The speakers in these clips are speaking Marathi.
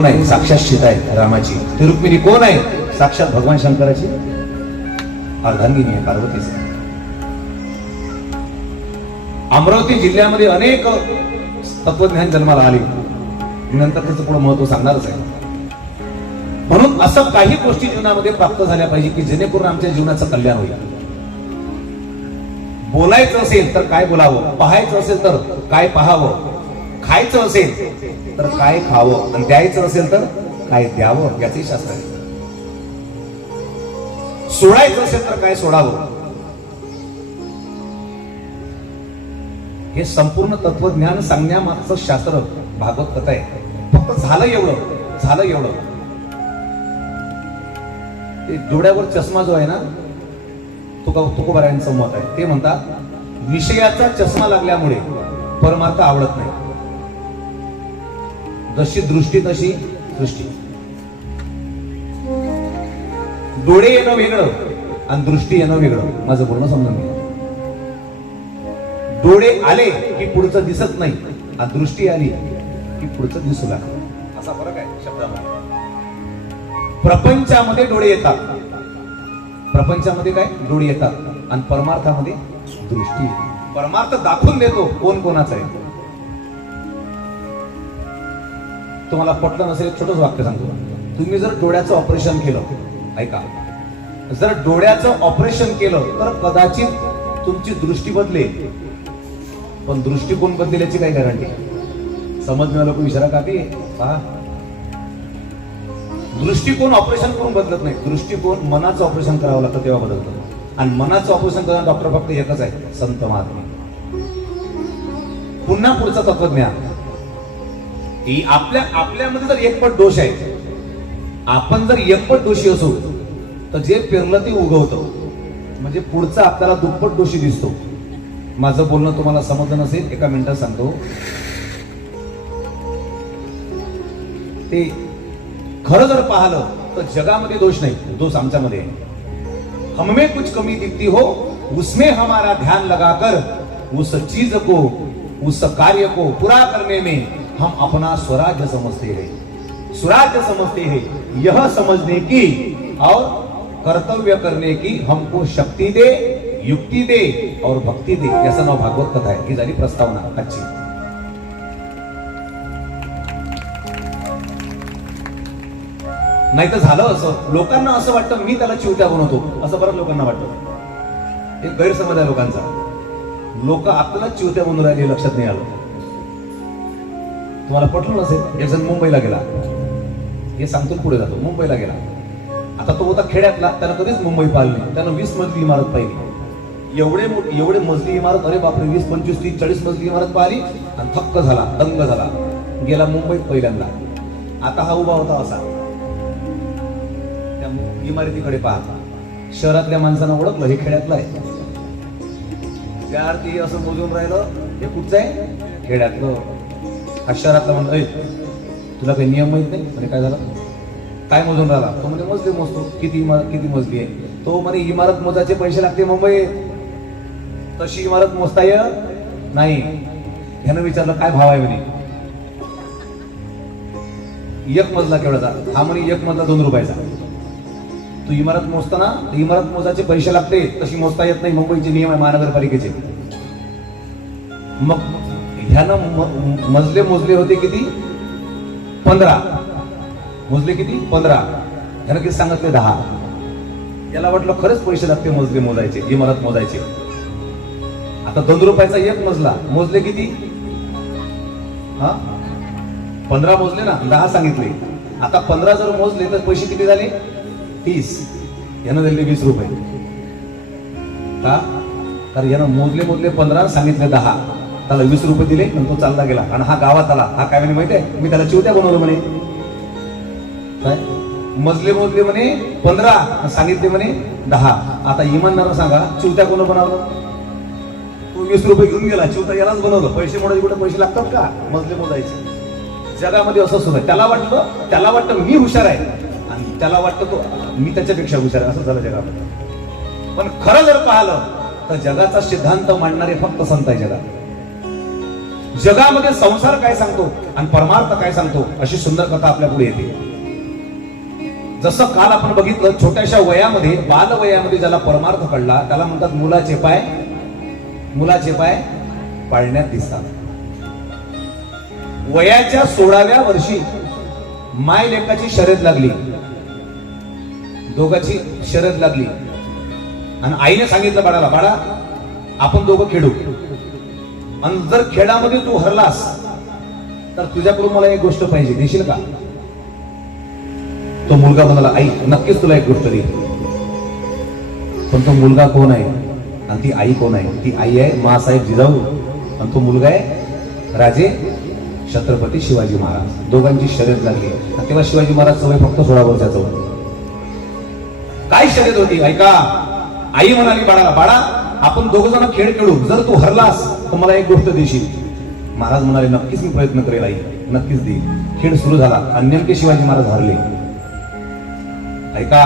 नाही, साक्षात सीता आहे रामाची. ती रुक्मिणी कोण आहे? साक्षात भगवान शंकराची अर्धांगिनी आहे, पार्वतीच. अमरावती जिल्ह्यामध्ये अनेक तत्वज्ञान जन्माला आले, नंतर त्याचं पुढे महत्व सांगणारच आहे. म्हणून असं काही गोष्टी जीवनामध्ये प्राप्त झाल्या पाहिजे की जेणेकरून आमच्या जीवनाचं कल्याण होईल. बोलायचं असेल तर काय बोलावं, पाहायचं असेल तर काय पाहावं, खायचं असेल तर काय खावं, आणि द्यायचं असेल तर काय द्यावं याचंही शास्त्र आहे. सोडायचं असेल तर काय सोडावं, हे संपूर्ण तत्वज्ञान सांगण्यामागचं शास्त्र भागवत कथा आहे. फक्त झालं एवढं ते डोळ्यावर चष्मा जो आहे ना, तुकोबारायांचं मत आहे. ते म्हणतात विषयाचा चष्मा लागल्यामुळे परमार्थ आवडत नाही. जशी दृष्टी तशी सृष्टी. डोळे येणं वेगळं आणि दृष्टी येणं वेगळं. माझं पूर्ण समजून घ्या. डोळे आले की पुढचं दिसत नाही, आणि दृष्टी आली की पुढचं दिसू लागलं. असा फरक आहे शब्दामध्ये. प्रपंचामध्ये डोळे येतात, प्रपंचामध्ये काय डोळे येतात, आणि परमार्थामध्ये दृष्टी. परमार्थ दाखवून देतो कोण कोणाचा आहे. तुम्हाला पटलं नसेल एक छोटंच वाक्य सांगतो. तुम्ही जर डोळ्याचं ऑपरेशन केलं, ऐका, जर डोळ्याचं ऑपरेशन केलं तर कदाचित तुमची दृष्टी बदलेल, पण दृष्टिकोन बदलेल्याची काही गॅरंटी. समजणं लोक विचारा कापी पहा. दृष्टिकोन ऑपरेशन करून बदलत नाही. दृष्टिकोन मनाचं ऑपरेशन करावं लागतं तेव्हा बदलतं. आणि मनाचं ऑपरेशन करणारा डॉक्टर फक्त एकच आहे, संत महात्मा. पुन्हा पुढचं तत्वज्ञान. आपल्यामध्ये जर एकपट दोष आहे, आपण जर एकपट दोषी असू तर जे पेरलं ते उगवतं. म्हणजे पुढचा आपल्याला दुप्पट दोषी दिसतो. माझं बोलणं तुम्हाला समजलं नसेल, एका मिनिटात सांगतो. ते खरं जर पाहिलं तर जगामध्ये दोष नाही, दोष आमच्यामध्ये आहे. हममें कुछ कमी दिखती हो उसमें हमारा ध्यान लगाकर उस चीज को, उस कार्य को पूरा करने में हम अपना स्वराज्य समझते हैं. स्वराज्य समझते हैं, यह समझने की और कर्तव्य करने की हमको शक्ति दे, युक्ति दे और भक्ति दे. याचं नाव भागवत कथा आहे. ही झाली प्रस्तावना आजची. नाही तर झालं असं, लोकांना असं वाटतं मी त्याला चिवट्या बनवतो, असं बरं लोकांना वाटतं. एक गैरसमज आहे लोकांचा. लोक आपल्याला चिवट्या बनवून राहिले, लक्षात नाही आलं. तुम्हाला पटलं नसेल, एक जण मुंबईला गेला, हे सांगतो पुढे जातो. मुंबईला गेला, आता तो होता खेड्यातला, त्यानं कधीच मुंबई पाहिली नाही. त्यानं 20 मजली इमारत पाहिली. एवढे मजली इमारत, अरे बापरे, 20, 25, 30, 40 मजली इमारत पाहिली आणि थक्क झाला, दंग झाला. गेला मुंबईत पहिल्यांदा. आता हा उभा होता असा, त्या इमारतीकडे पाहता. शहरातल्या माणसांना ओळखलं हे खेड्यातलं आहे. त्या अर्थी असं मोजून राहिलं, हे कुठचं आहे? खेड्यातलं. हा शहरातला म्हणतो, तुला काही नियम माहित नाही? म्हणजे काय झालं, काय मोजून राहिला? तो म्हणजे मजली मोजतो. किती मजली आहे? तो म्हणे इमारत मोजायचे पैसे लागते मुंबईत, तशी इमारत मोजता येत नाही. ह्यानं विचारलं काय भाव आहे? म्हणे एक मजला केवढाचा? हा म्हणे एक मजला 2 रुपयाचा. तू इमारत मोजताना इमारत मोजायचे पैसे लागते, तशी मोजता येत नाही. मुंबईचे नियम आहे महानगरपालिकेचे. मग ह्यानं मजले मोजले होते किती? 15. मोजले किती? 15. ह्यानं किती सांगितले? 10. याला वाटलं खरंच पैसे लागते मजले मोजायचे, इमारत मोजायचे. आता 2 रुपयाचा एक मजला, मोजले किती? 15 मोजले ना, 10 सांगितले. आता 15 जर मोजले तर पैसे किती झाले? 30. यानं दिले 20 रुपये. का? तर यानं मोजले 15, सांगितले 10. त्याला 20 रुपये दिले आणि तो चालला गेला. आणि हा गावात आला. हा काय म्हणे माहिती आहे? मी त्याला चिवट्या बनवलं म्हणे. काय मजले मोजले म्हणे 15, सांगितले म्हणे 10. आता इमानदार सांगा, चिवट्या कोण बनवलं? तो 20 रुपये घेऊन गेला, चिवट्या यालाच बनवलं. पैसे मोडायचे कुठे पैसे लागतात का? मजले मोजायचे. जगामध्ये असं सुरू आहे. त्याला वाटतं मी हुशार आहे, आणि त्याला वाटतं तो मी त्याच्यापेक्षा हुशार आहे. असं झालं जगामध्ये. पण खरं जर पाहिलं तर जगाचा सिद्धांत मांडणारे फक्त संत आहे जगात. जगामध्ये संसार काय सांगतो आणि परमार्थ काय सांगतो अशी सुंदर कथा आपल्या पुढे येते. जसं काल आपण बघितलं, छोट्याशा वयामध्ये, बाल वयामध्ये ज्याला परमार्थ कळला त्याला म्हणतात मुलाचे पाय पाळण्यात दिसतात. वयाच्या 16व्या वर्षी माय लेकाची शर्यत लागली, दोघांची शर्यत लागली आणि आईने सांगितलं बाळाला, बाळा आपण दोघं खेळू आणि जर खेळामध्ये तू हरलास तर तुझ्याकडून मला एक गोष्ट पाहिजे, देशील का? तो मुलगा म्हणाला, आई नक्कीच तुला एक गोष्ट देईल. पण तो मुलगा कोण आहे आणि ती आई कोण आहे? ती आई आहे मासाहेब जिजाऊ आणि तो मुलगा आहे राजे छत्रपती शिवाजी महाराज. दोघांची शर्यत लागली. तेव्हा शिवाजी महाराज वय फक्त 16 वर्षाचं होतं. काय शर्यत होती ऐका. आई म्हणाली बाळाला, बाळा आपण दोघ जण खेळ खेळू, जर तू हरलास तर मला एक गोष्ट देशील? महाराज म्हणाले, नक्कीच मी प्रयत्न करेल आई, नक्कीच देईल. खेळ सुरू झाला आणि नेमके शिवाजी महाराज हरले. ऐका,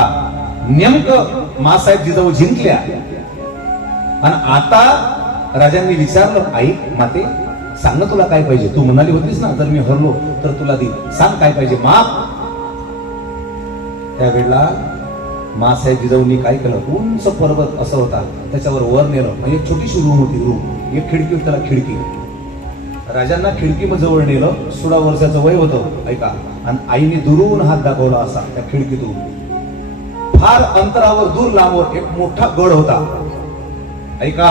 नेमकं मासाहेब जिजाऊ जिंकल्या आणि आता राजांनी विचारलं, आई माते सांग ना तुला काय पाहिजे? तू म्हणाली होतीस ना जर मी हरलो तर तुला देईल, सांग काय पाहिजे माप. त्यावेळेला मासाहेब जिजाऊंनी काय केलं, उंच पर्वत असं होता त्याच्यावर वर नेलं. म्हणजे एक छोटीशी रूम होती, रूम एक खिडकी होती, त्याला खिडकी. राजांना खिडकी जवळ नेलं. 16 वर्षाचं वय होतं ऐका. आणि आईने दुरून हात दाखवला असा त्या खिडकीतून. फार अंतरावर दूर लांबवर एक मोठा गड होता ऐका.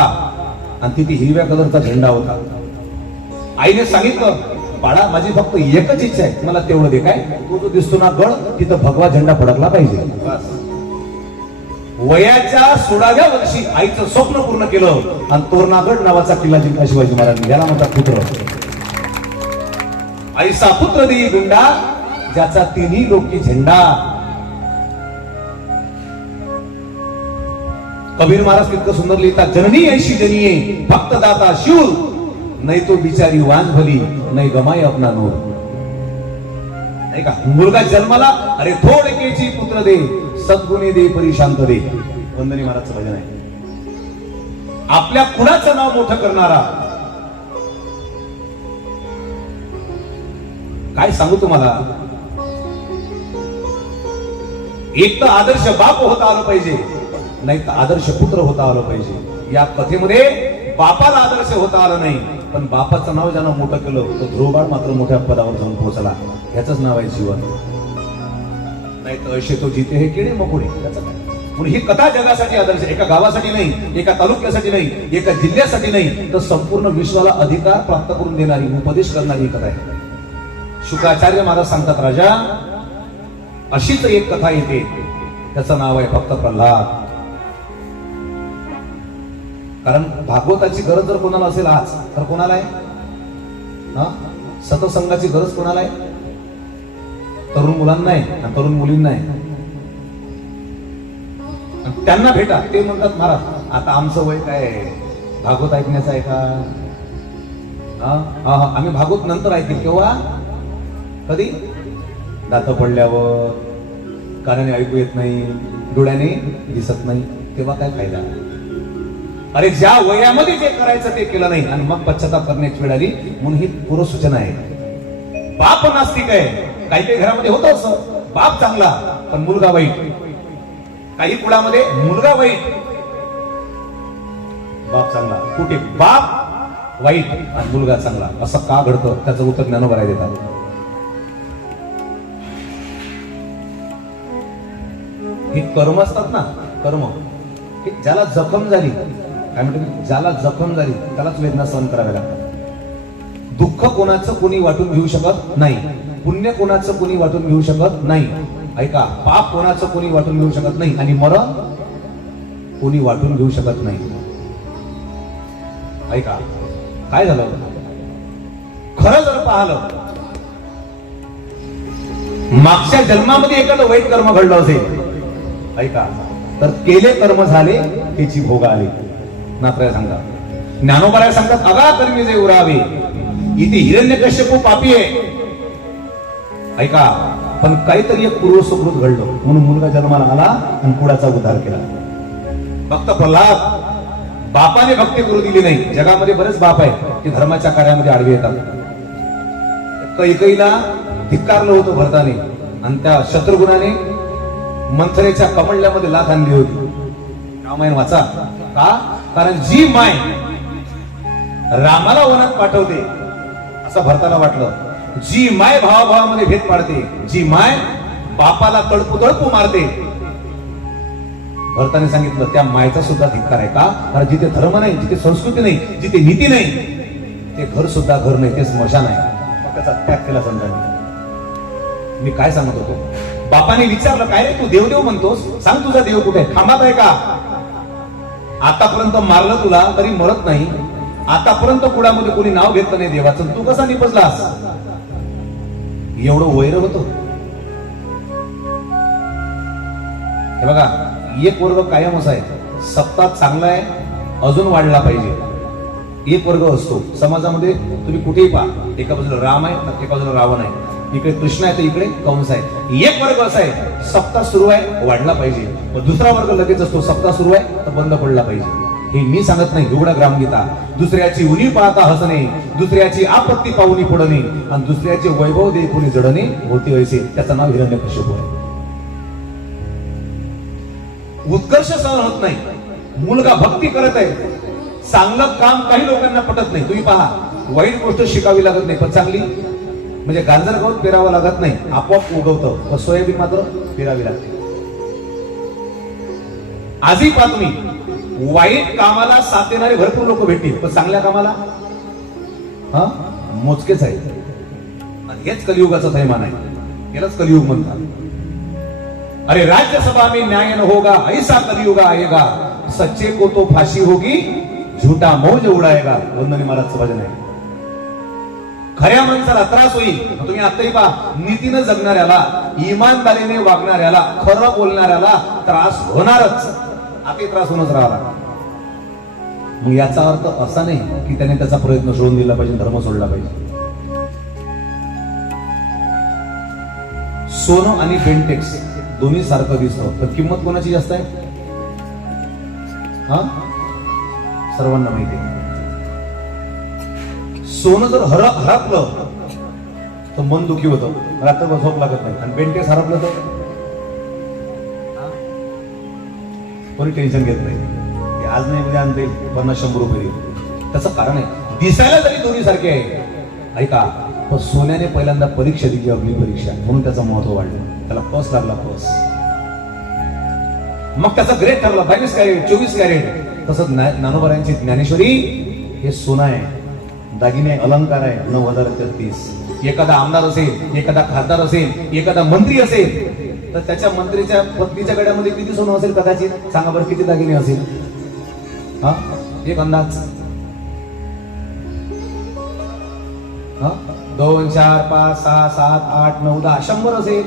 आणि तिथे हिरव्या कलरचा झेंडा होता. आईने सांगितलं, बाळा माझी फक्त एकच इच्छा आहे, मला तेवढं दे. काय? तो जो दिसतो ना गड, तिथं भगवा झेंडा फडकला पाहिजे. वयाच्या 16व्या वर्षी आईचं स्वप्न पूर्ण केलं आणि तोरणागड नावाचा किल्ला जिंकला शिवाजी महाराजांनी. याला म्हणतात पुत्र. आईचा पुत्र देई गुंडा, ज्याचा तिन्ही लोकी झेंडा. कबीर महाराज कितकं सुंदर लिहितात, जननी ऐशी जनिये भक्त दाता शूर, नाही तो बिचारी वांझ भली, नाही गमाय अपना नूर. नाही का? मुलगा जन्माला, अरे थोडकेची पुत्र दे, सद्गुणी दे परी शांत दे. वंदनी महाराजचं भजन आहे. आपल्या कुणाचं नाव मोठं करणारा. काय सांगू तुम्हाला, एक तर आदर्श बाप होता आलं पाहिजे, नाही तर आदर्श पुत्र होता आलं पाहिजे. या कथेमध्ये बापाला आदर्श होता आलं नाही, पण बापाचं नाव ज्यानं मोठं केलं तो ध्रुवबाळ मात्र मोठ्या पदावर जाऊन पोहोचला. याच नाव आहे जीवन. नाही तर असे तो जिथे हे किडे मकोडे. त्याचं काय? म्हणून ही कथा जगासाठी आदर्श, एका गावासाठी नाही, एका तालुक्यासाठी नाही, एका जिल्ह्यासाठी नाही, तर संपूर्ण विश्वाला अधिकार प्राप्त करून देणारी, उपदेश करणारी कथा आहे. शुक्राचार्य महाराज सांगतात, राजा अशीच एक कथा येते, त्याचं नाव आहे भक्त प्रल्हाद. कारण भागवताची गरज जर कोणाला असेल आज, तर कोणाला आहे? सतसंगाची गरज कोणाला आहे? तरुण मुलांना आहे आणि तरुण मुलींना आहे. त्यांना भेटा. ते म्हणतात, महाराज आता आमचं वय काय भागवत ऐकण्याचं आहे का? आम्ही भागवत नंतर ऐकतील. केव्हा? कधी? दात पडल्यावर, कानाने ऐकू येत नाही, डोळ्याने दिसत नाही, तेव्हा काय फायदा? अरे ज्या वयामध्ये जे करायचं ते केलं नाही आणि मग पश्चाताप करण्याची वेळ आली. म्हणून ही पूर्व सूचना आहे. बाप नास्तिक आहे. काही काही घरामध्ये होतं असं, बाप चांगला पण मुलगा वाईट. काही कुळामध्ये मुलगा वाईट, बाप चांगला. कुठे बाप वाईट आणि मुलगा चांगला, असं का घडतं? त्याचं उत्तर ज्ञानोबा देतात. हे कर्म असतात ना, कर्म. ज्याला जखम झाली, काय म्हणतो, ज्याला जखम झाली त्यालाच वेदना सहन कराव्या लागतात. दुःख कोणाचं कोणी वाटून घेऊ शकत नाही, पुण्य कोणाचं कोणी वाटून घेऊ शकत नाही. ऐका, पाप कोणाचं कोणी वाटून घेऊ शकत नाही आणि मरण कोणी वाटून घेऊ शकत नाही. ऐका, काय झालं खरं जर पाहिलं, मागच्या जन्मामध्ये एखादं वाईट कर्म घडलं असेल, ऐका, तर केले कर्म झाले त्याची भोग आली. नात्राय सांगतात, ज्ञानोबाराय सांगतात, अगा कर्मी जे उरावे इथे हिरण्यकश्यप पापी आहे. ऐका, पण काहीतरी एक पूर्व सुकृत घडलं म्हणून मुलगा जन्माला आला आणि कुळाचा उद्धार केला. फक्त प्रल्हाद बापाने भक्ती करू दिली नाही. जगामध्ये बरेच बाप आहे ते धर्माच्या कार्यामध्ये आडवे येतात. कैकईला धिक्कारलं होतं भरताने आणि त्या शत्रुघ्नाने मंथरेच्या कमंडल्यामध्ये लाथ आणली होती. रामायण वाचा. का? कारण जी माय रामाला वनात पाठवते असं भरताला वाटलं, जी माय भावाभावामध्ये भेद पाडते, जी माय बापाला तडपू तडपू मारते, भरताने सांगितलं त्या मायचा सुद्धा धिक्कार आहे. का? कारण जिथे धर्म नाही, जिथे संस्कृती नाही, जिथे नीती नाही, ते घर सुद्धा घर नाही, ते स्मशान आहे. मग त्याचा त्याग केला संतांनी. मी काय सांगत होतो, बापाने विचारलं काय रे तू देवदेव म्हणतोस, सांग तुझा देव कुठे, खांबात आहे का? आतापर्यंत मारलं तुला तरी मरत नाही, आतापर्यंत कुणामध्ये कोणी नाव घेतलं नाही देवाचं, तू कसा निपजलास? एवढं वैर होतं. हे बघा, एक वर्ग कायम असा आहे, सत्ता चांगला आहे अजून वाढला पाहिजे. एक वर्ग असतो समाजामध्ये, तुम्ही कुठेही पहा, एका बाजूला राम आहे तर एका बाजूला रावण आहे, इकडे कृष्ण आहे तर इकडे कंस आहे. एक वर्ग असा आहे सत्ता सुरू आहे वाढला पाहिजे, मग दुसरा वर्ग लगेच असतो सत्ता सुरू आहे तर बंद पडला पाहिजे. हे मी सांगत नाही, उघडा ग्रामगीता. दुसऱ्याची उणी पाहता हसणे, दुसऱ्याची आपत्ती पाहुनी पडणे आणि दुसऱ्याचे वैभव देखुनी जडणे होते ऐसे. त्याचं नाव हिरण्यकश्यप आहे. उत्कर्ष सहन होत नाही. मुलगा भक्ती करत आहे, चांगलं काम काही लोकांना पटत नाही. तुम्ही पहा, वाईट गोष्ट शिकावी लागत नाही पण चांगली म्हणजे गांजर गवत पेरावं लागत नाही, आपोआप उगवतं. पण सोयाबीन मात्र पेरावी लागते. आजही पहा तुम्ही, वाईट कामाला साथ देणारे भरपूर लोक भेटतील पण चांगल्या कामाला मोजकेच आहेत. आणि हेच कलियुगाचं थैमान आहे, यालाच कलियुग म्हणतात. अरे राज्यसभा में न्याय न होगा, ऐसा कलियुगा आएगा, सच्चे को तो फाशी होगी, झूठा मौज उडाएगा. वंदने महाराजचं भजन आहे. खऱ्या माणसाला त्रास होईल. तुम्ही आत्ताही पहा, नीतीनं जगणाऱ्याला, इमानदारीने वागणाऱ्याला, खरं बोलणाऱ्याला त्रास होणारच. आता त्रास होणच राहिला. मग याचा अर्थ असा नाही की त्याने त्याचा प्रयत्न सोडून दिला पाहिजे, धर्म सोडला पाहिजे. सोनं आणि बेंटेक्स दोन्ही सारखं दिसतं, तर किंमत कोणाची जास्त आहे? सर्वांना माहिती आहे. सोनं जर हरपलं तर मन दुखी होतं, रात्रभर झोप लागत नाही. आणि बेंटेक्स हरपलं तर कोणी टेन्शन घेत नाही, आज नाही उद्या आणता येईल, 50-100 रुपये देईल. त्याचं कारण आहे, दिसायला जरी दोन्ही सारखे आहे ऐका, पण सोन्याने पहिल्यांदा परीक्षा दिली, अग्निपरीक्षा, म्हणून त्याचं महत्व वाढलं. त्याला पस लागला, पस. मग त्याचा ग्रेड ठरला 22 कॅरेट 24 कॅरेट. तसंच ज्ञानोबारायांची ज्ञानेश्वरी हे सोनं आहे, दागिने अलंकार आहे 9033. एखादा आमदार असेल, एखादा खासदार असेल, एखादा मंत्री असेल तर त्याच्या मंत्रीच्या पत्नीच्या गड्यामध्ये किती सोनं असेल कदाचित? सांगा बरं, किती दागिने असेल? एक अंदाज. 2 4 5 6 7 8 9 10 100 असेल,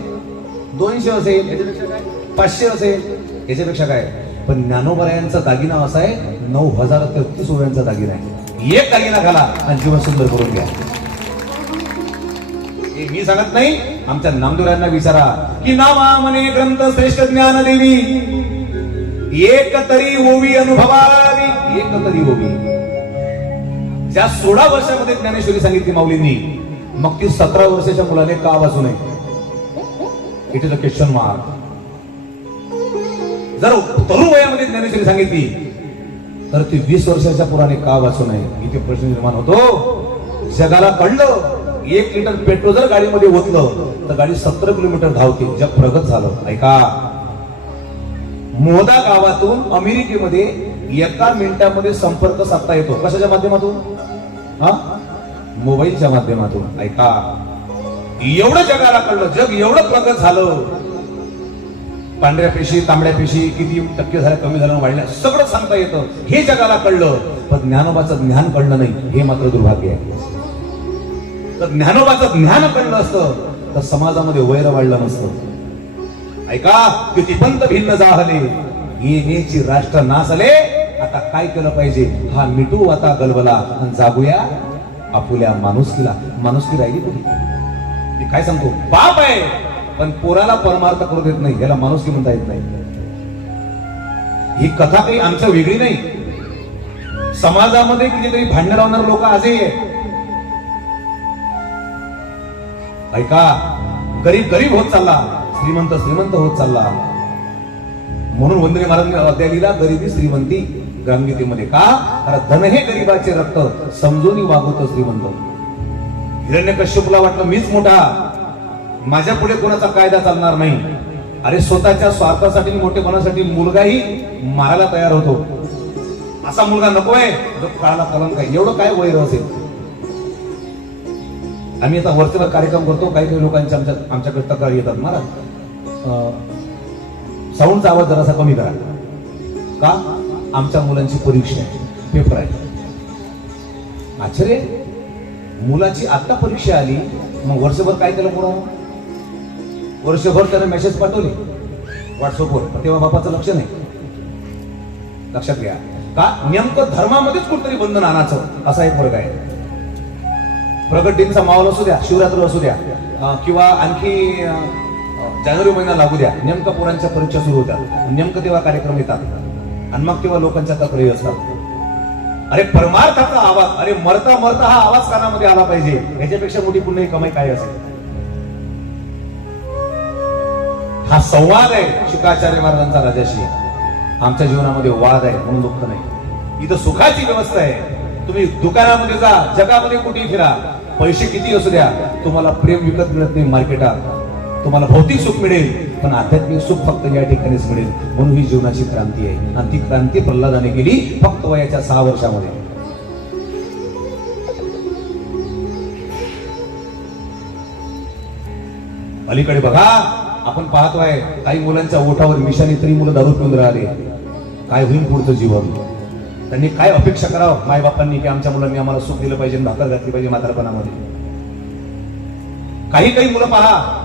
200 असेल, याच्यापेक्षा काय 500 असेल, याच्यापेक्षा काय. पण ज्ञानोबरायांचा दागिना असा आहे 9033 सोन्यांचा दागिना आहे. एक दागिना घाला आणि जीवन सुंदर करून घ्या. हे मी सांगत नाही, आमच्या नामदेवरायांना विचारा की नामा म्हणे ग्रंथ श्रेष्ठ ज्ञान देवी, एक तरी ओवी अनुभवावी, एक तरी ओवी. ज्या 16 वर्षामध्ये ज्ञानेश्वरी सांगितली माऊलींनी, मग ती 17 वर्षाच्या मुलाने का वाचू नये? It is a question mark. जर तरुण वयामध्ये ज्ञानेश्वरी सांगितली तर ती 20 वर्षाच्या पुराने का वाचू नये? इथे प्रश्न निर्माण होतो. जगाला कळलं 1 लिटर पेट्रोल जर गाडीमध्ये ओतलं तर गाडी 70 किलोमीटर धावते. जग प्रगत झालं. ऐका, मोदा गावातून अमेरिकेमध्ये 1 मिनिटामध्ये संपर्क साधता येतो. कशाच्या माध्यमातून? मोबाईलच्या माध्यमातून. ऐका, एवढं जगाला कळलं, जग एवढं प्रगत झालं. पांढऱ्या पेशी, तांबड्या पेशी किती टक्के झाल्या, कमी झाल्या, वाढल्या, सगळं सांगता येतं. हे जगाला कळलं, पण ज्ञानोबाचं ज्ञान कळलं नाही. हे मात्र दुर्भाग्य आहे. तर ज्ञानोबाचं ज्ञान कळलं असतं तर समाजामध्ये वैर वाढलं नसतं. ऐका, किती पंत भिन्न जाहले, येण्याची राष्ट्र नासले. आता काय केलं पाहिजे? हा मिटू आता गलबला आणि जागूया आपुल्या माणुसकीला. माणुसकी राहिली कुठे? मी काय सांगतो, बाप आहे पण पोराला परमार्थ करू देत नाही, याला माणुसकी म्हणता येत नाही. ही कथा काही आमच्या वेगळी नाही, समाजामध्ये कितीतरी भांडण लावणारे लोक आजही आहेत. ऐका, गरीब गरीब होत चालला, श्रीमंत श्रीमंत होत चालला. म्हणून वंदने महाराजांनी अध्याय लिहिला, गरिबी श्रीमंती ग्रामगीतेमध्ये. का? कारण धन हे गरीबाचे रक्त, समजून वागवतो श्रीमंत. हिरण्यकश्यपूला वाटलं मीच मोठा, माझ्या पुढे कोणाचा कायदा चालणार नाही. अरे स्वतःच्या स्वार्थासाठी मोठेपणासाठी मुलगाही मारायला तयार होतो. असा मुलगा नकोय जो काळाला कलंक आहे. एवढं काय वैर असेल. आम्ही आता वरचेवर कार्यक्रम करतो, काही काही लोकांच्या आमच्याकडे तक्रार येतात, महाराज साऊंडचा आवाज जरासा कमी करा. का? आमच्या मुलांची परीक्षा आहे, पेपर आहे. आश्चर्य, मुलाची आता परीक्षा आली, मग वर्षभर काय केलं पुढं? वर्षभर त्याने मेसेज पाठवले व्हॉट्सअपवर, तेव्हा बापाचं लक्ष नाही. लक्षात घ्या. का? नेमकं धर्मामध्येच कुठतरी बंधन आणायचं, असा एक वर्ग आहे. प्रगट दिनचा माहोल असू द्या, शिवरात्र असू द्या, किंवा आणखी जानेवारी महिना लागू द्या, नेमकं पोरांच्या परीक्षा सुरू होत्या, नेमकं तेव्हा कार्यक्रम येतात आणि मग तेव्हा लोकांच्या तक्रारी असतात. अरे परमार्थाचा आवाज, अरे मरता मरता हा आवाज कानामध्ये आला पाहिजे. याच्यापेक्षा मोठी पुण्य कमाई काय असेल? हा संवाद आहे शुक्राचार्य महाराजांचा राजाशी. आमच्या जीवनामध्ये वाद आहे म्हणून दुःख नाही. इथं सुखाची व्यवस्था आहे. तुम्ही दुकानामध्ये जा, जगामध्ये कुठेही फिरा, पैसे किती असू द्या, तुम्हाला प्रेम विकत मिळत नाही मार्केटात. तुम्हाला भौतिक सुख मिळेल, पण आध्यात्मिक सुख फक्त या ठिकाणीच मिळेल. म्हणून ही जीवनाची क्रांती आहे. आणि ती क्रांती प्रल्हादाने केली फक्त वयाच्या 6 वर्षामध्ये. अलीकडे बघा, आपण पाहतोय काही मुलांच्या ओठावर मिशाने तरी मुलं दारू पिऊन राहिले. काय होईल पुढचं जीवन? त्यांनी काय अपेक्षा करावं मायबापांनी की आमच्या मुलांनी आम्हाला सुख दिलं पाहिजे, भाकर घातली पाहिजे म्हातारपणामध्ये. काही काही मुलं पहा,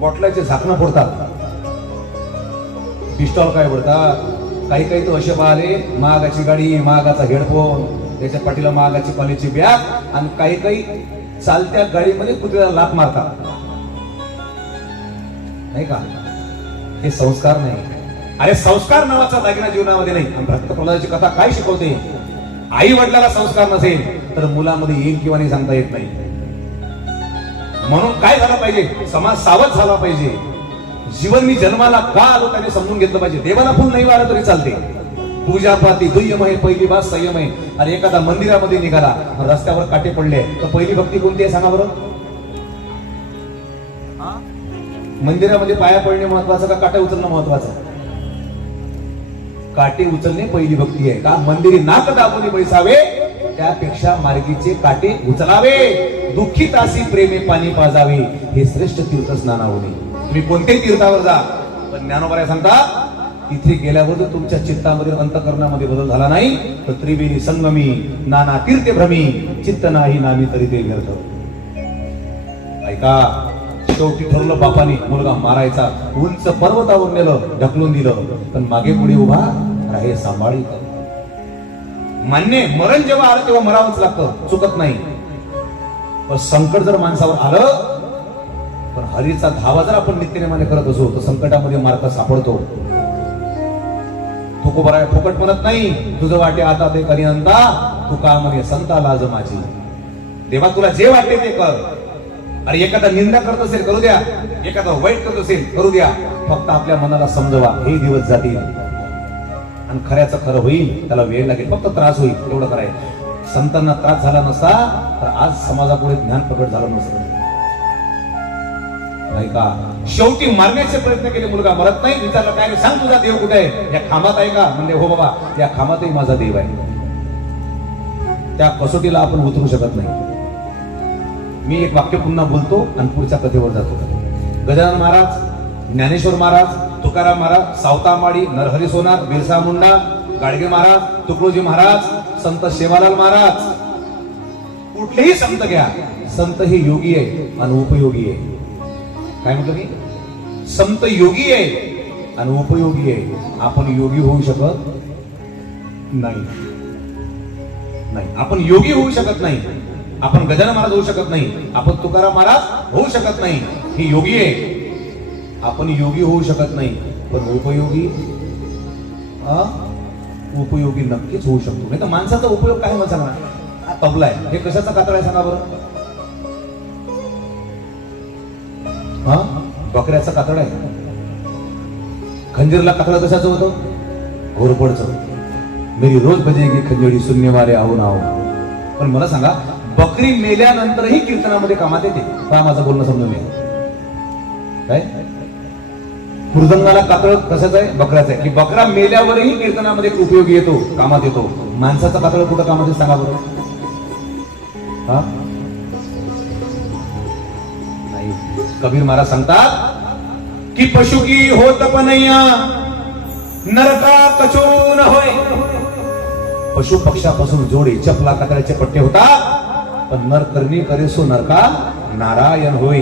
बॉटलाचे झाकणं फोडतात, पिस्टॉल काय फोडतात. काही काही तो असे पाहिले, महागाची गाडी, महागाचा हेडफोन, त्याच्या पाठीला महागाची कॉलेजची बॅग, आणि काही काही चालत्या गाडीमध्ये कुत्र्याला लाथ मारतात. नाही का? हे संस्कार नाही. अरे संस्कार नावाचा दागिना जीवनामध्ये नाही. आणि भक्त प्रल्हादाची कथा काय शिकवते? आई वडिलाला संस्कार नसेल तर मुलामध्ये येईल किंवा नाही सांगता येत नाही. म्हणून काय झालं पाहिजे? समाज सावध झाला पाहिजे. जीवन मी जन्माला का आलो त्याने समजून घेतलं पाहिजे. देवाला फुल नाही वाढलं तरी चालते. पूजा पाती दुय्यम आहे, पहिली बात संयम आहे. आणि एखादा मंदिरामध्ये निघाला, रस्त्यावर काटे पडले, तर पहिली भक्ती कोणती आहे सांगा बरं? मंदिरामध्ये पाया पडणे महत्वाचं का काटे उचलणं महत्वाचं? काटे उचलणे पहिली भक्ती आहे. का? मंदिरी नाक दाबून बैसावे, त्यापेक्षा मार्गीचे काटे उचलावे. दुःखितासी प्रेमे पाणी पाजावे, हे श्रेष्ठ तीर्थ स्नानावणे. तुम्ही कोणत्याही तीर्थावर जा, पण ज्ञानोबा सांगता तिथे गेल्यावर जर तुमच्या चित्तामध्ये अंतःकरणामध्ये बदल झाला नाही तर त्रिवेणी संगमी नाना तीर्थे भ्रमी, चित्त नाही नामी तरी ते व्यर्थ. ऐका, शेवटी ठरवलं बापाने मुलगा मारायचा. उंच पर्वतावर नेलं, ढकलून दिलं, पण मागे पुढे उभा राहे सांभाळी. मान्य, मरण जेव्हा आलं तेव्हा मरावंच लागतं, चुकत नाही. पण संकट जर माणसावर आलं, पण हरीचा धावा जर आपण नित्यनेमाने करत असो तर संकटामध्ये मार्ग सापडतो. तुको बराय फुकट म्हणत नाही, तुझं वाटे आता ते करीनंता, तुका म्हणे संता लाज माझी. देवा तुला जे वाटते ते कर. अरे एखादा निंदा करत असेल करू द्या, एखादा वाईट करत असेल करू द्या, फक्त आपल्या मनाला समजवा. हे दिवस जातील आणि खऱ्याचं खरं होईल. त्याला वेळ लागेल, फक्त त्रास होईल, एवढं करायचं. संतांना त्रास झाला नसता तर आज समाजापुढे ज्ञान प्रकट झालं नसतं. नाही का? शेवटी मारण्याचे प्रयत्न केले, मुलगा मरत नाही. विचारलं काय रे, सांग तुझा देव कुठे आहे? या खांबात आहे का? म्हणजे हो बाबा, या खांबातही माझा देव आहे. त्या कसोटीला आपण उतरू शकत नाही. मी एक वाक्य पुन्हा बोलतो आणि पुढच्या कथेवर जातो. गजानन महाराज, ज्ञानेश्वर महाराज, तुकाराम महाराज, सावतामाडी, नरहरी सोनार, बिरसा मुंडा, गाडगे महाराज, तुकडोजी महाराज, संत सेवालाल महाराज, कुठलेही संत घ्या, संत हे योगी आहे आणि उपयोगी आहे. काय म्हटलं मी? संत योगी आहे आणि उपयोगी आहे. आपण योगी होऊ शकत नाही. आपण योगी होऊ शकत नाही. आपण गजानन महाराज होऊ शकत नाही. आपण तुकाराम महाराज होऊ शकत नाही. ही योगी आहे. आपण योगी होऊ शकत नाही, पण उपयोगी उपयोगी नक्कीच होऊ शकतो. नाही तर माणसाचा उपयोग काय मला सांगा ना. हा तबला आहे, हे कशाचा कातळ आहे सांगा बरं. हा बकऱ्याचा कातळ आहे. खंजीरला कातळ कशाचं होतं? घोरपडचं होतं. मेरी रोज बजेगी खंजोडी शून्य मारे आहो ना आहो. पण मला सांगा, बकरी मेल्यानंतरही कीर्तनामध्ये कामात येते. पहा माझं बोलणं समजून घ्या. काय मृदंगाला कातळ कशाचं आहे? बकऱ्याचं आहे. की बकरा मेल्यावरही कीर्तनामध्ये उपयोगी येतो, कामात येतो. माणसाचा कातळ कुठं कामात येतो सांगा बरं. हा नाही. कबीर महाराज सांगतात की पशु की होत पनैया नरका कचो न होय. पशु पक्षापासून जोडे चपला कातळाचे पट्टे होतात, पण नर करणी करे सो नरका नारायण होय.